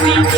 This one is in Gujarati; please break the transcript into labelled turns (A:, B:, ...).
A: Oh,